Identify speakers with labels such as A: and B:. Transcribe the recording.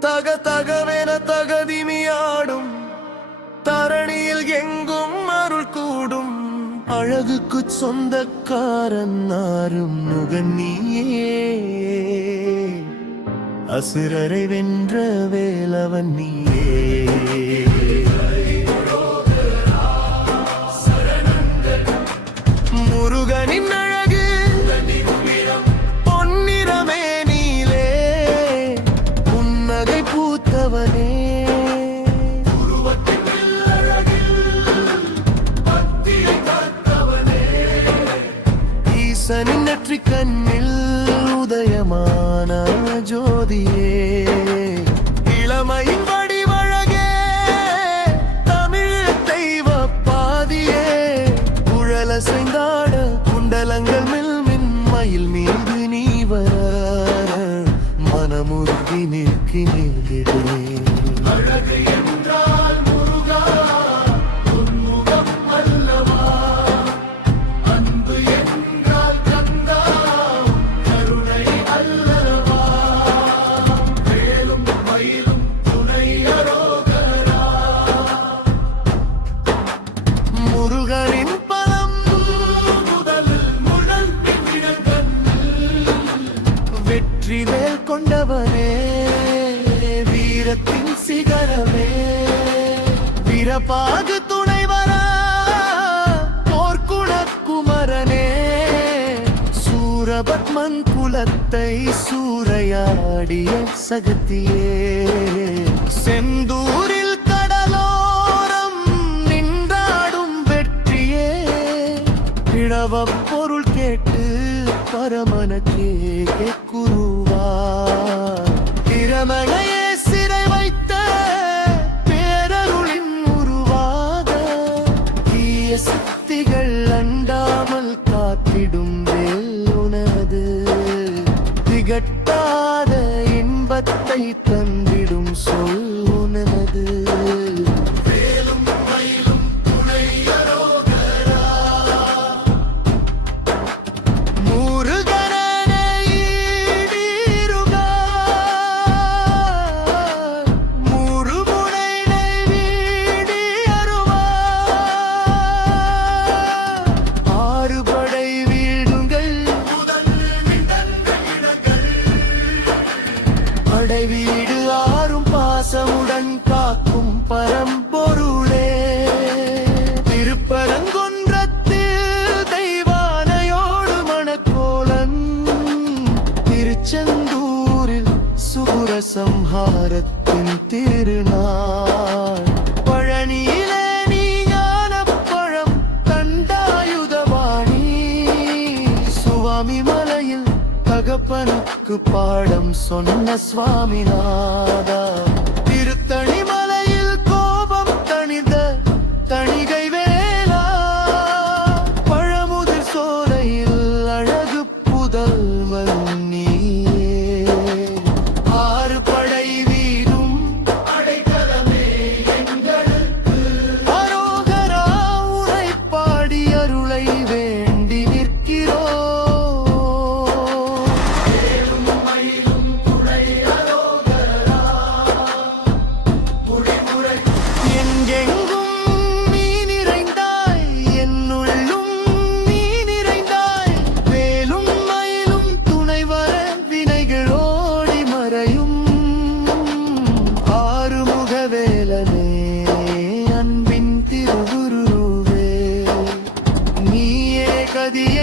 A: தக தகவென தகதிமியாடும். தரணியில் எங்கும் அருள் கூடும். அழகுக்கு சொந்தக்காரன் நாரும் நுகன்னியே அசுரரை வென்ற வேலவன் நீயே. முருகனின் சனி நற்றி கண்ணில் உதயமான ஜோதியே. இளமையின் வடிவழகே தமிழ் தெய்வ பாதியே. குழல செய்தாட குண்டலங்கள் மில் மின்மயில் மீது நீ வர. மனமுருகி நிற்கி நிற்கிறேன். கொண்டவனே வீரத்தின் சிகரமே. பிறப்பாகு துணைவரா போர்க்குணக்குமரனே. சூரபத்மன் குலத்தை சூறையாடிய சகத்தியே. செந்தூரில் கடலோரம் நின்றாடும் வெற்றியே. இழவ பொருள் கேட்டு பரமனக்கே குரு. தீய சக்திகள் அண்டாமல் காத்திடும் வேல் திகட்டாத இன்பத்தை தந்திடும் சொல் உனது. படை வீடு ஆறும் பாசமுடன் காக்கும் பரம்பொருளே. திருப்பரங்குன்றத்தில் தெய்வானையோடு மணக்கோலன் திருச்செந்தூரில் சுகுர திருநாள். பழனியிலே நீ ஞானப்பழம் கண்டாயுதவாணி சுவாமி மலையில் தகப்பன பாடம் சொன்ன சுவாமிநாதா. the.